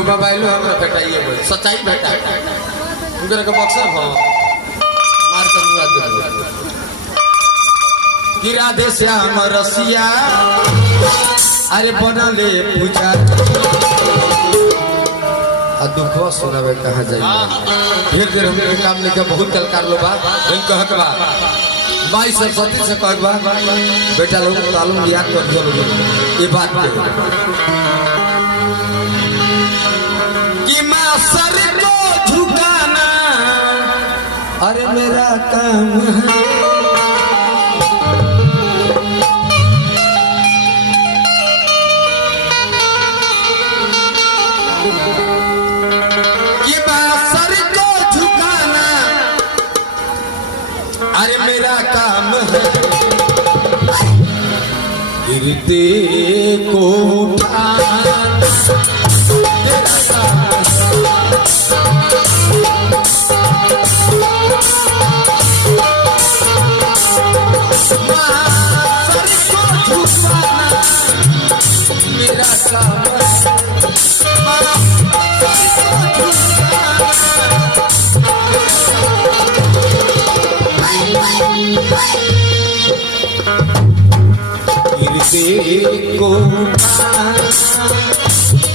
एगो मोबाइल हमरा भेटाइए बोल सच्चाई भेटा उनकर के बक्सर हो मार कर मुआ दे कि राधे श्याम रसिया अरे बनले पूजा आ दुखवा सुनावे कहां जाई फिर देर हमने काम लेके बहुत कलकार लो बा इन कहत बा भाई सरस्वती से कहत बा बेटा लोग तालुम याद कर दियो ये बात पे कि मां सर को झुकाना अरे मेरा काम है अरे मेरा काम है गिरते को उठाना तेरा काम सर को झुकाना मेरा काम है गिरते को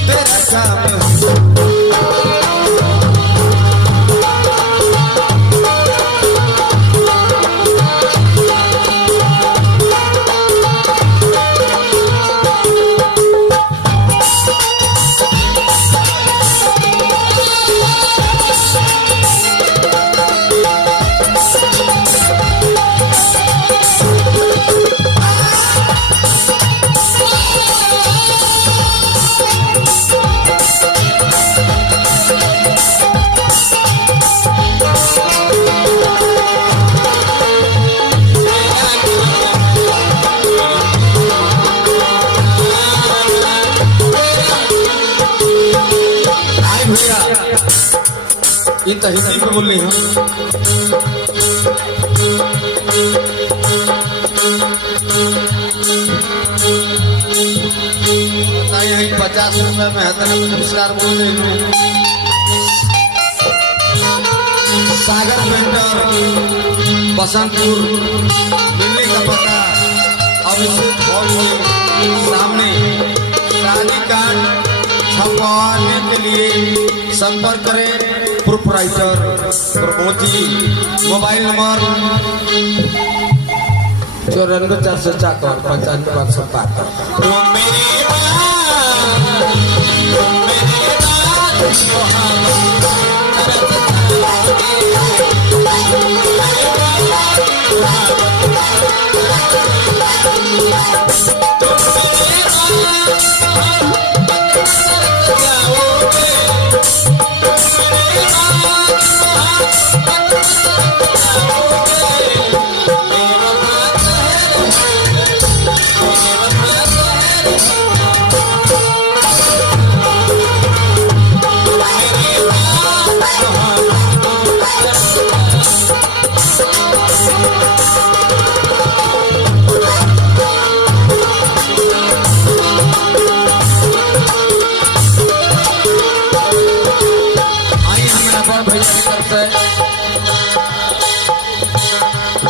तेरा काम इन तो हिंदी में बोल रही हूँ यही 50 रुपए में नमस्कार बोल रही हूँ सागर पेंटर बसंतपुर दिल्ली का पता अभिषेक हॉल के सामने शादी कार्ड छपवाने के लिए संपर्क करें प्रोपराइटर प्रमोद जी मोबाइल नंबर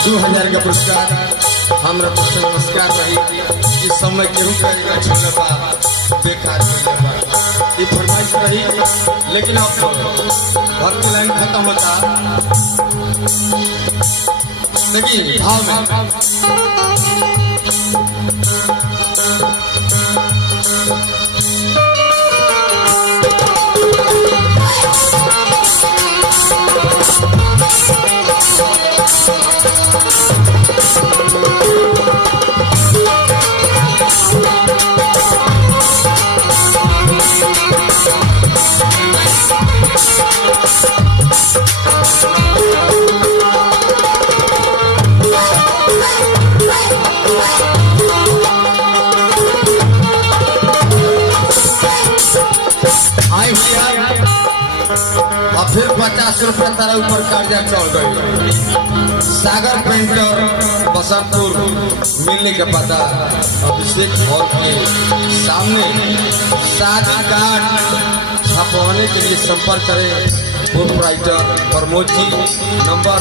2000 का पुरस्कार हमरा नमस्कार रही इस समय केहू करेगा छोड़े बा बेकार बा ये फरमाइश रही लेकिन अब भक्ति लाइन खत्म होता देखिए भाव में फिर 50 रुपया तारा ऊपर कर्जा चढ़ गई। सागर पेंटर बसंतपुर मिलने के पता अभिषेक हॉल के सामने शादी कार्ड के लिए संपर्क करें प्रोपराइटर प्रमोद जी, नंबर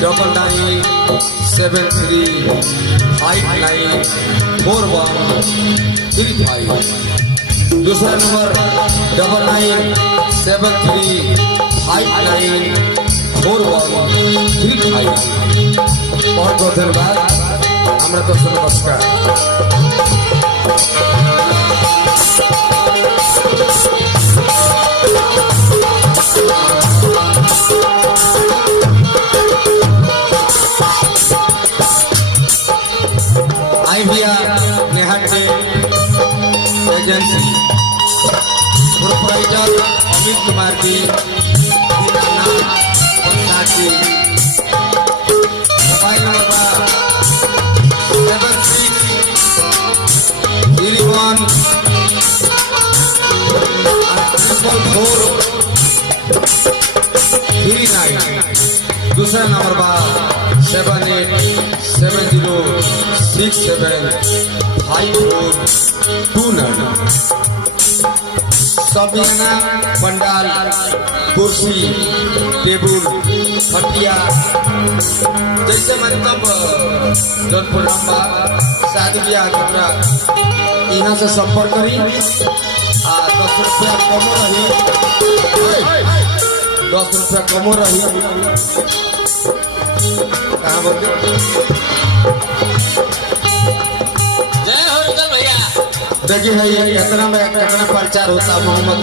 9973594135। दूसरा नंबर 9973594135। बहुत बहुत धन्यवाद। हमारा तो नमस्कार। आई भैया नेहा के एजेंसी प्रोपराइटर अमित कुमार जी, मोबाइल नंबर 76314439। दूसरा नंबर 7870675429। सबियाना पंडाल, कुर्सी, टेबुल, खटिया जैसे मैंने तब जौनपुर शादी ब्याह कपड़ा यहाँ से संपर्क करी। 10 रुपया कमो रही, 10 रुपया कमो रही। कहाँ बोलते देखिए भाई कितना प्रचार होता मोहम्मद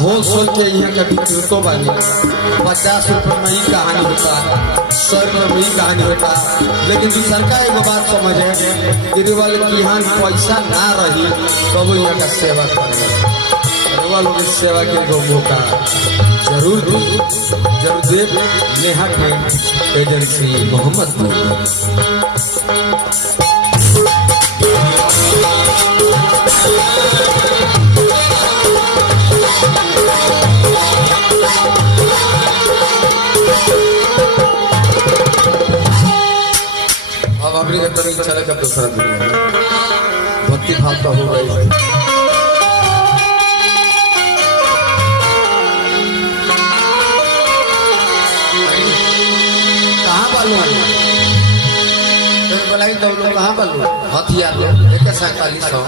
होलसेल के यहाँ का विक्रेता बानी। 50 रुपये में ही कहानी होता, 100 रुपये में ही कहानी होता। लेकिन सरकार एगो बात समझे कि वाले की यहाँ पैसा ना रही तो वो यहाँ का सेवा करे। लोग सेवा के मौका जरूर दे। नेहा के एजेंसी मोहम्मद। अब अपनी तभी चले का दूसरा दुनिया भक्ति भाव का हो गई। कहाँ बालू बोलाई तो लोग कहाँ बालू हथियार लोग 4700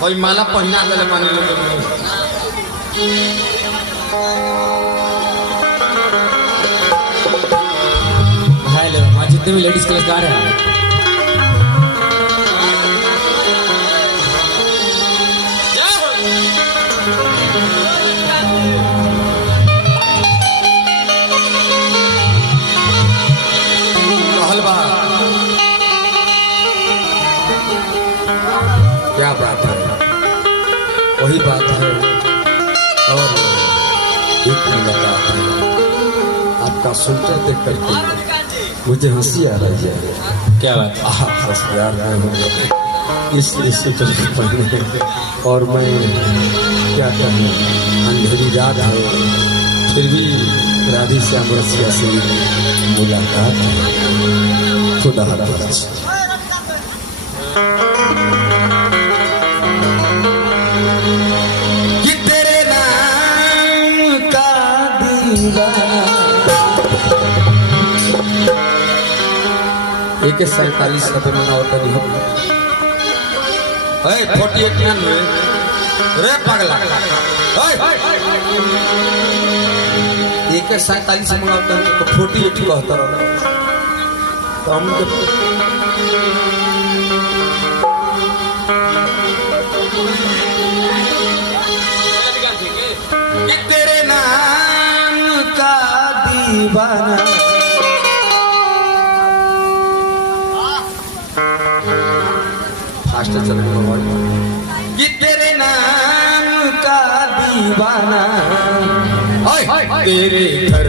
कोई माला पहना दे माने लोग। हेलो, आज जितने भी लेडीज कलाकार हैं क्या बात है, वही बात है। और एक मुलाकात है आपका सुनकर देख करके मुझे हंसी आ रही है। क्या बात है? बस यार इस पहले और मैं क्या कहूँ, अंधेरी रात है फिर भी राधी श्याम रसिया से मुलाकात है। खुदा हाफिज़। कि तेरे नाम का दीवाना 147 रुपये में होता नहीं हो 48 रे पगला 147 में होता है तो 48 कहता रहा तो हम तेरे नाम का दीवाना फास्ट चल कि तेरे नाम का दीवाना तेरे घर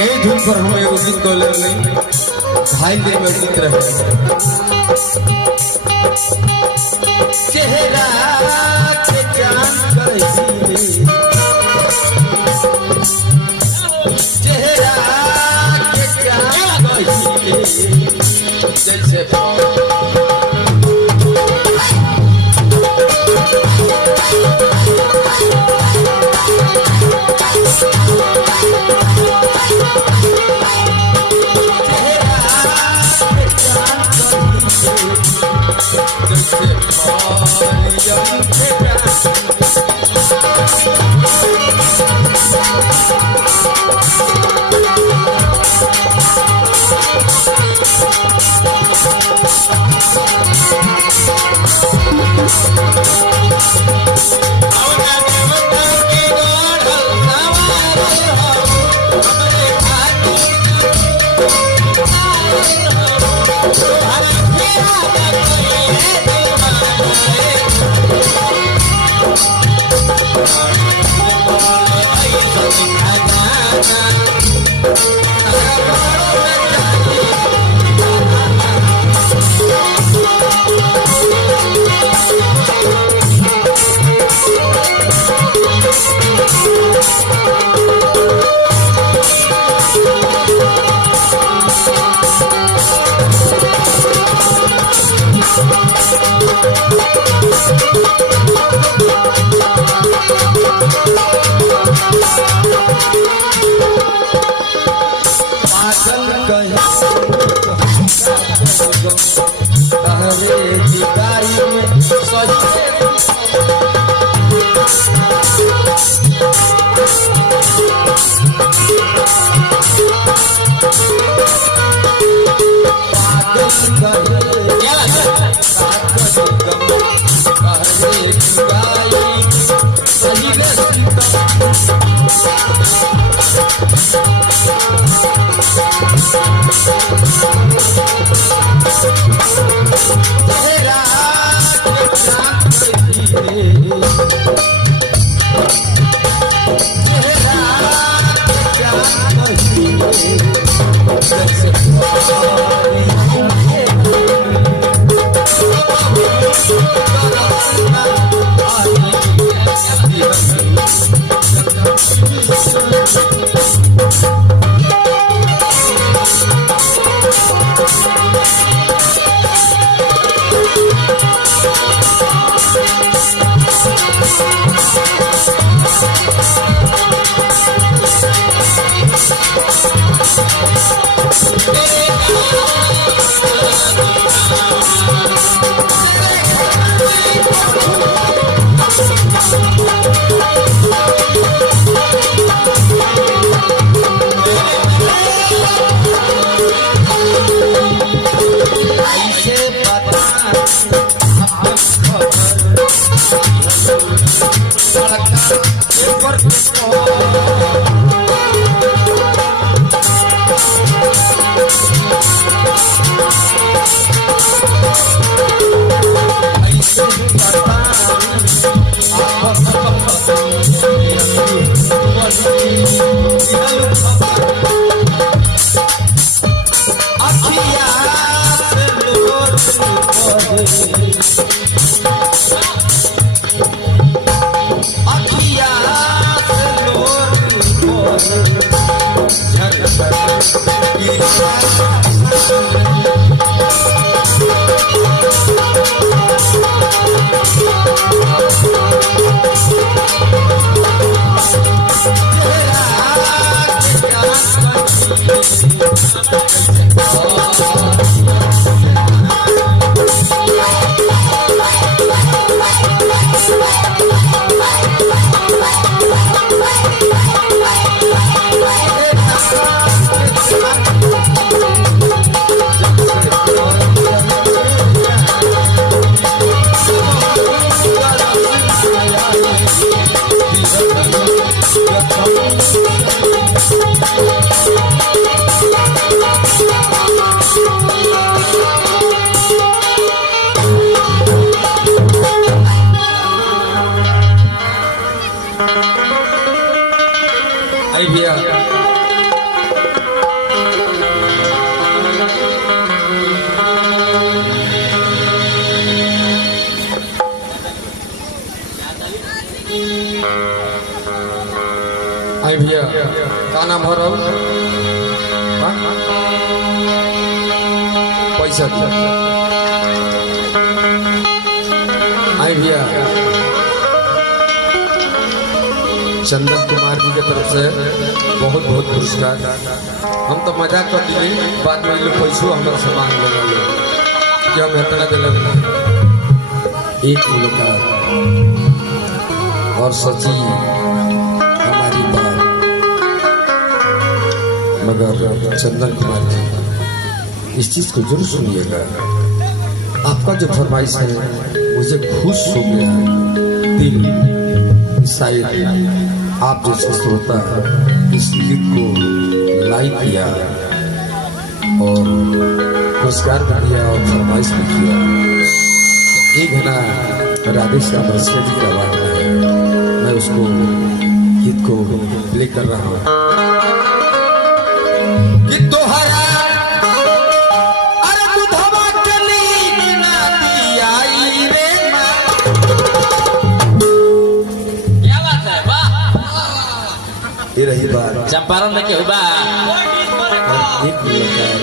यही धुन पर हम एगो गीत गौले नहीं ढाई दिन में गीत रहे चेहरा के जान कही चेहरा के जान कही जैसे आई भैया का नाम हो रहा पैसा दिया आई भैया चंदन कुमार जी की तरफ से बहुत बहुत पुरस्कार। हम तो मजाक कर दिए, बाद में लोग पैसों हमारा सामान लगा लो कि हम इतना दिल एक मुलाकात और सची हमारी बात। मगर चंदन कुमार जी इस चीज को जरूर सुनिएगा, आपका जो फरमाइश है मुझे खुश हो गया दिल। शायद आप जैसे श्रोता इस गीत को लाइक किया और पुरस्कार भी दिया और फरमाइश भी किया। एक घना राधे श्याम रसिया जी की आवाज में है, मैं उसको गीत को प्ले कर रहा हूँ। रही बात चंपारण में क्यों बा एक मुलाकात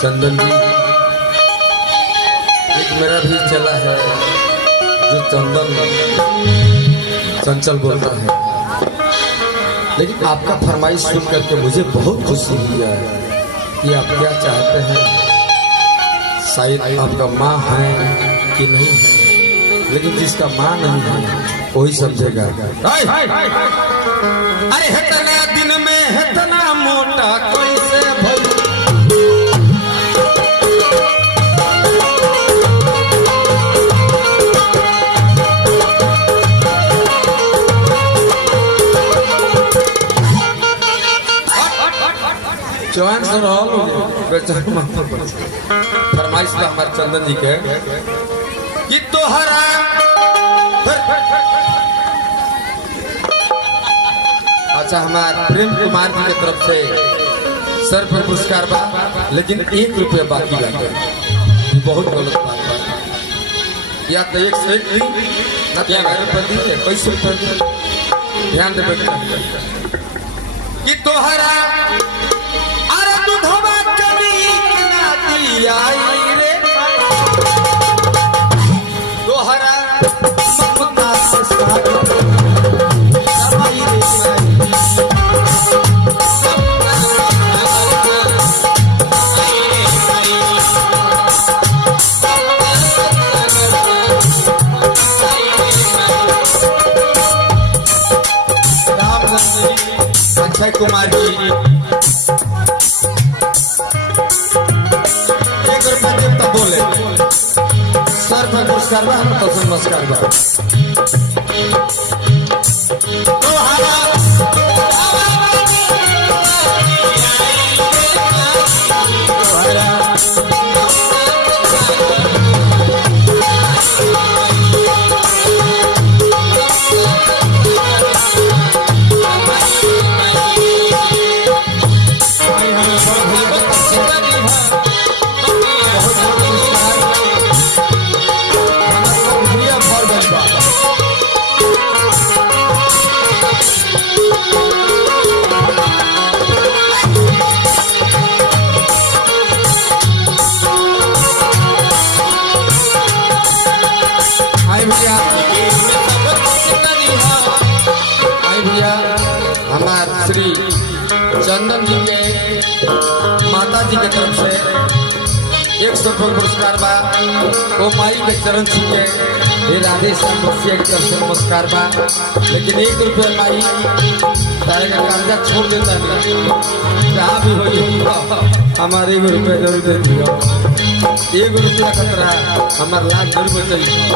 चंदन जी, एक मेरा भी चला है जो चंदन चंचल बोलता है, लेकिन आपका फरमाइश सुन करके मुझे बहुत खुशी हुई है कि आप क्या चाहते हैं। शायद आपका माँ है कि नहीं है, लेकिन जिसका माँ नहीं है वही समझेगा। अरे इतना दिन में इतना मोटा कैसे भई, जवान से रहो फरमाइश था हमारे चंदन जी के कि तोहरा अच्छा हमारे प्रेम कुमार जी की तरफ से सर पर पुरस्कार बा, लेकिन 1 रुपया बाकी लगे। ये बहुत गलत बात है, या तो 1 से 1 दी ना क्या रुपये दी है, कैसे रुपये दी, ध्यान दे कि तोहरा अरे दूधवा कभी ना दिया रे तोहरा ममता से सागर अक्षय कुमार जी 1 रुपया तक बोले सर पर पुरस्कार बा, हम तो नमस्कार बा। हमारे श्री चंदन जी के माता जी के तरफ से 100 पुरस्कार बा, वो माई के चरण छू के हे राधे श्याम रसिया की तरफ से नमस्कार बा। लेकिन 1 रुपया माई तारे का कर्जा छोड़ देता है, जहाँ भी हो हमारे 1 रुपया जरूर दे दिया। 1 रुपया खतरा हमारे लाख जरूर बचाइए।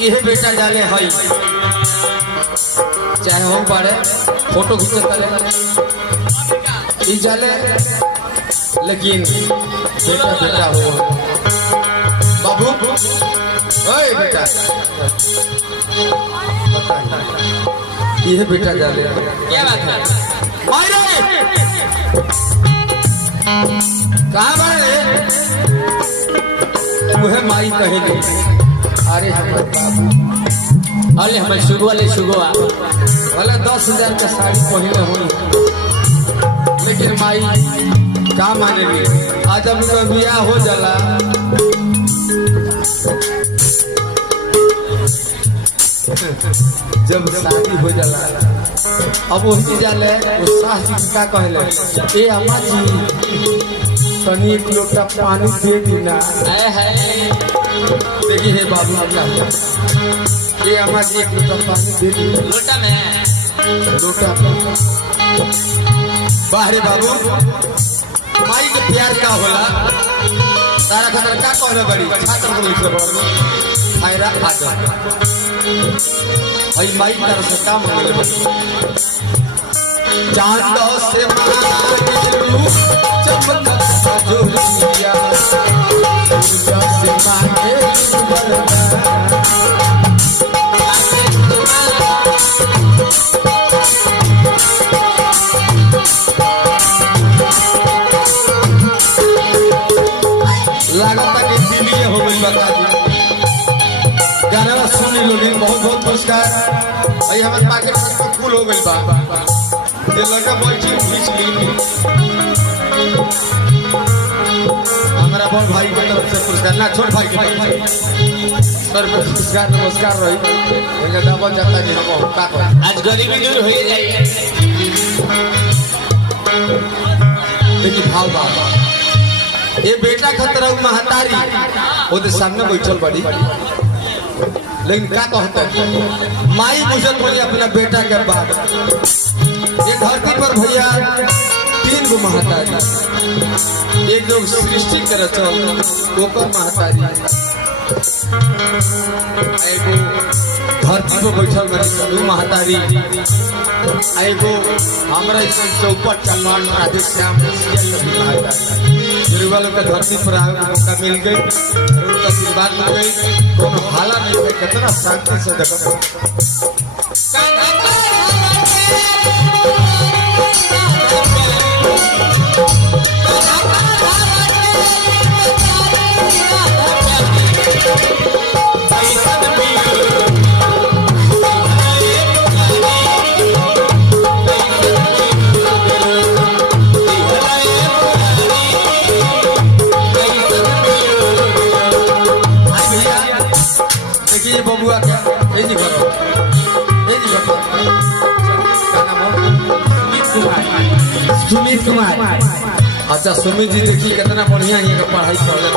ये बेटा जाले हई चाहे हो पड़े फोटो खींचे तले ई जाले लेकिन बेटा बेटा हो बाबू ओए बेटा ये बेटा जाले क्या बात है? मारो कहाँ बारे मुहे माई कहेगी अरे हमारे बाबू अरे हमारे शुगवा ले शुगवा भले 10,000 का साड़ी पहले हुई लेकिन माई का मानेगी आज अब का बियाह हो जाला जब शादी हो जाला अब उनकी जाले उस सास जी का कहले ए अम्मा जी तनी एक लोटा पानी दे दीना देखिए हे बाबू अल्लाह ये अम्मा जी एक लोटा पानी दे दी लोटा में लोटा बाहरे बाबू माई के प्यार का होला तारा खतर का कहले बड़ी छात्र को लिखे बड़ो खायरा आजा भाई माई तारा से काम होले बड़ी चांद से मांगलू चमक जो लिया सूरज से मांगे वरदान लागता कि दिल्ली हो गई बता दी गाना सुनी लोगी बहुत बहुत पुरस्कार भाई हमारे पाके फूल हो गई बा ये लड़का बैठी खींच ली हमारा बड़ भाई की तरफ से पुरस्कार ना छोट भाई के सर पे पुरस्कार नमस्कार रही इनका दावा जाता कि हम का करें आज गरीबी दूर हो जाएगी। देखिए भाव बाबा ये बेटा खतरा महतारी ओदे सामने बैठल बड़ी लेकिन का कहते माई बुझल बोली अपना बेटा के बाद ये धरती पर भैया 3 गो महतारी एक लोग सृष्टि कर चल ओकर महतारी एगो धरती पर बैठल बड़ी दू महतारी एगो हमरा चौपट चलमान राधे श्याम महतारी गरीबा लोग का धरती पर आवे का मौका मिल गई उनका आशीर्वाद मिल गई कोनो हाला नहीं हुई कितना शांति से देखो ये बबुआ क्या ये जी करो क्या नाम है सुमित कुमार अच्छा सुमित जी देखिए कितना बढ़िया है का पढ़ाई कर रहे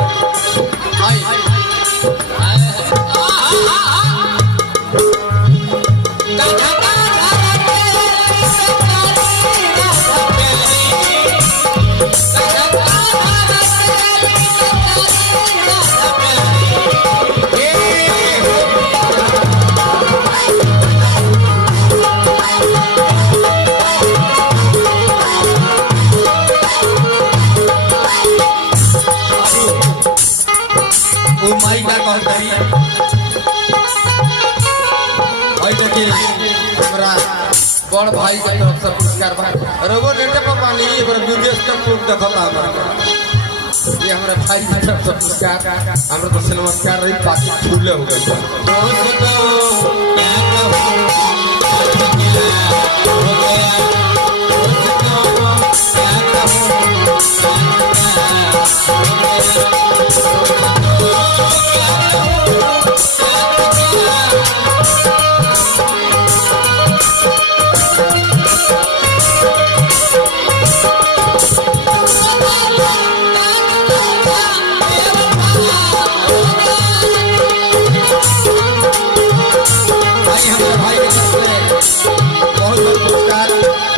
बड़ भाई के तरफ से पुरस्कार रोबो नेटे पर पानी एक विदेश तक देखता हमारा ये हमारे भाई की तरफ से पुरस्कार हमरा तो से नमस्कार रही बाकी फूले हो गई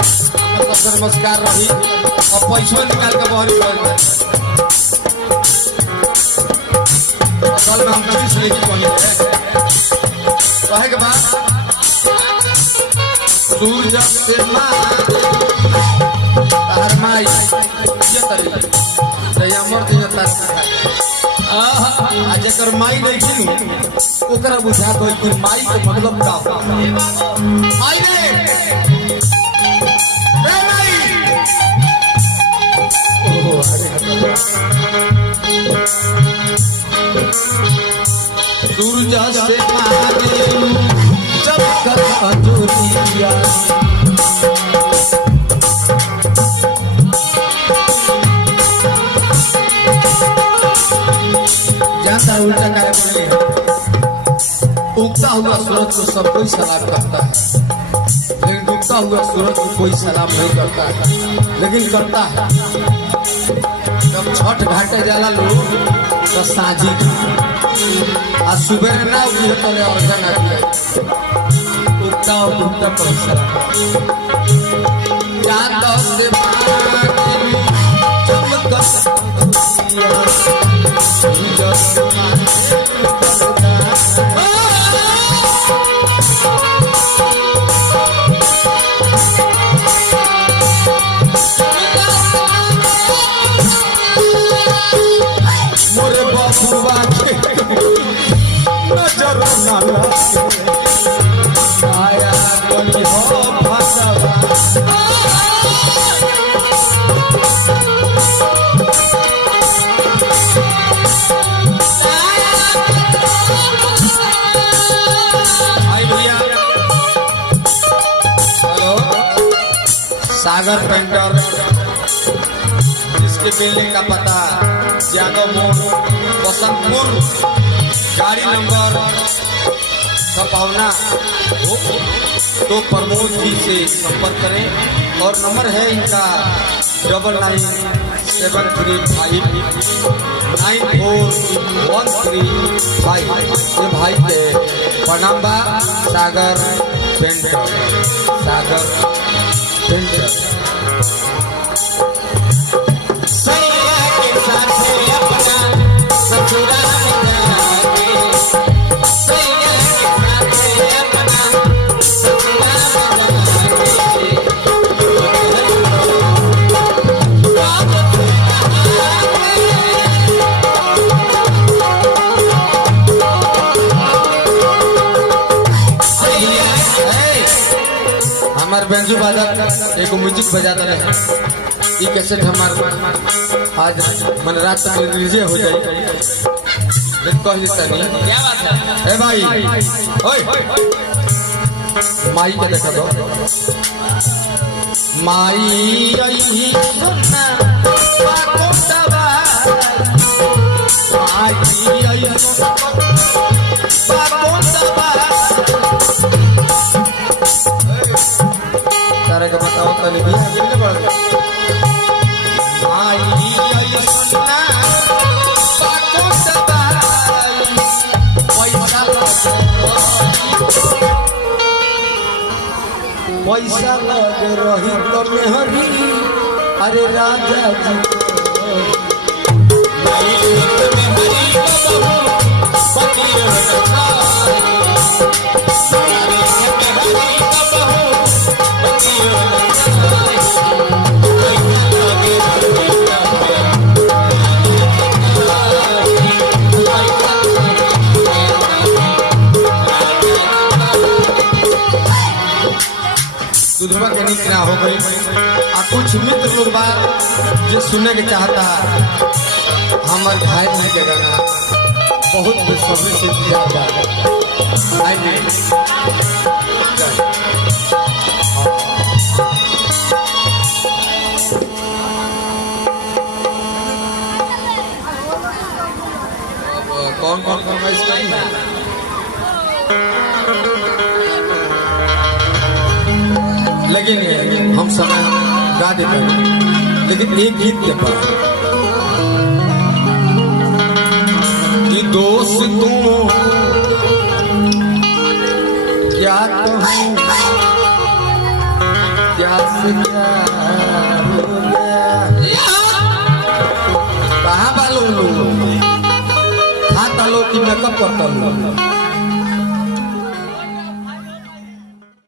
नमस्कार रही और पैसा निकाल के बहरी कर कल में हम 20 लेके पहुंचे कहे के बाद सूरज से तार माई ये तरी दया मर दिया तार आ जेकर माई नहीं किनु ओकरा बुझा दो कि माई के मतलब का माई रे माई ओहो सूरज से मारे जब तक अजोरिया ज्यादा उल्टा कार्य बोले उगता हुआ सूरज को सब कोई सलाम करता है लेकिन डूबता हुआ सूरज को कोई सलाम नहीं करता है लेकिन करता है जब छठ घाटे जाला लोग तो साझी आज सुबह ना उठी तो ले और जाना दिया उगता और डूबता पर सलाम चांद से मोरे बाबुआ के नजर ना आया कोई हो फसवा सागर पेंटर जिसके बेले का पता यादव मोड़ बसंतपुर गाड़ी नंबर सपावना तो प्रमोद जी से संपर्क करें और नंबर है इनका 9973594135 ये भाई के प्रणाम बा सागर पेंटर सागर पेंटर हमारे बेंजू बाजार एक म्यूजिक बजाता रहे ये कैसेट हमारे आज मन रात तक रिलीज हो जाए कह देता नहीं क्या बात है ए भाई ओए माई के देखा दो माई आई सुनना पाको तबा माई आई पाको तबा सारे का बताओ तो नहीं भी आगे बढ़ आई आई सुनना पाको तबा पैसा लग रही तो मेहरी अरे राजा जी दुधवा के नीच ना हो गई आ कुछ मित्र लोग बात जो सुनने के चाहता हमारे भाई भाई के गाना बहुत बेसब्री से किया जा भाई कौन कौन फरमाइश करी है लेकिन हम समय गा देते हैं लेकिन एक गीत के पास कि दोस्त तुम क्या कहूँ क्या से क्या हो गया कहाँ बालो खाता लो कि मेकअप करता लो